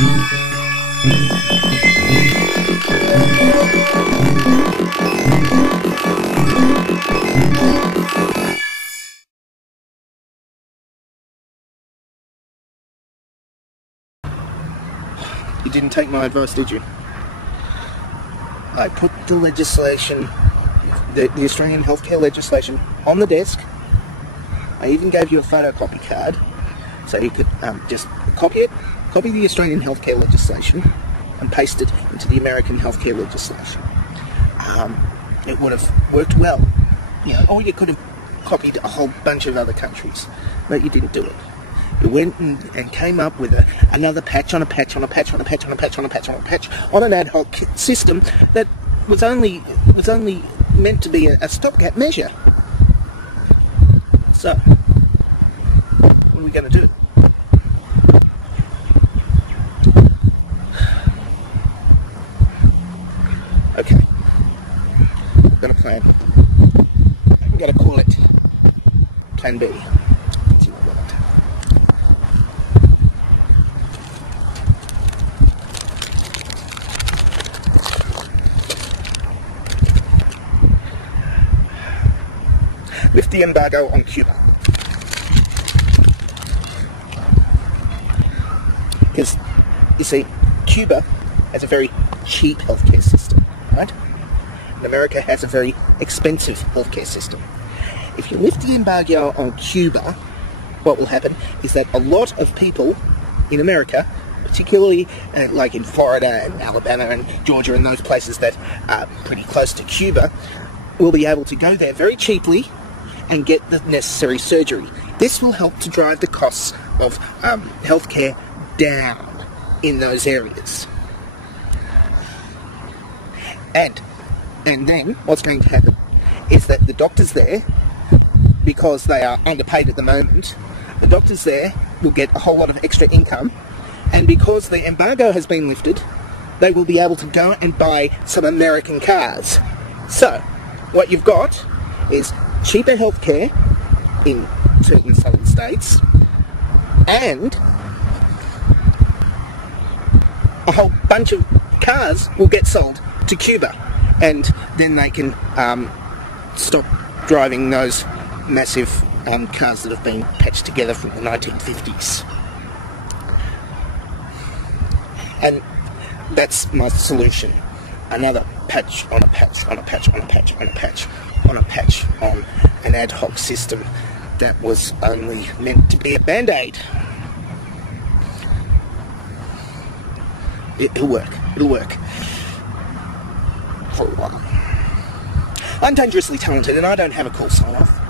You didn't take my advice, did you? I put the legislation, the Australian healthcare legislation, on the desk. I even gave you a photocopy card, so you could just copy the Australian healthcare legislation, and paste it into the American healthcare legislation. It would have worked well, you know, or you could have copied a whole bunch of other countries, but you didn't do it. You went and came up with another patch on a patch on a patch on a patch on a patch on a patch on a patch on an ad hoc system that was only meant to be a stopgap measure. So, what are we going to do? Okay, I've got a plan. I'm going to call it Plan B. Let's see what we got. Lift the embargo on Cuba. Because, you see, Cuba has a very cheap healthcare system, right? And America has a very expensive healthcare system. If you lift the embargo on Cuba, what will happen is that a lot of people in America, particularly like in Florida and Alabama and Georgia and those places that are pretty close to Cuba, will be able to go there very cheaply and get the necessary surgery. This will help to drive the costs of healthcare down in those areas. And then what's going to happen is that the doctors there, because they are underpaid at the moment, the doctors there will get a whole lot of extra income, and because the embargo has been lifted, they will be able to go and buy some American cars. So, what you've got is cheaper healthcare in certain southern states, and a whole bunch of cars will get sold to Cuba, and then they can stop driving those massive cars that have been patched together from the 1950s. And that's my solution. Another patch on a patch on a patch on a patch on a patch on a patch on an ad hoc system that was only meant to be a band-aid. It'll work. It'll work. For a while. I'm dangerously talented and I don't have a cool sign-off.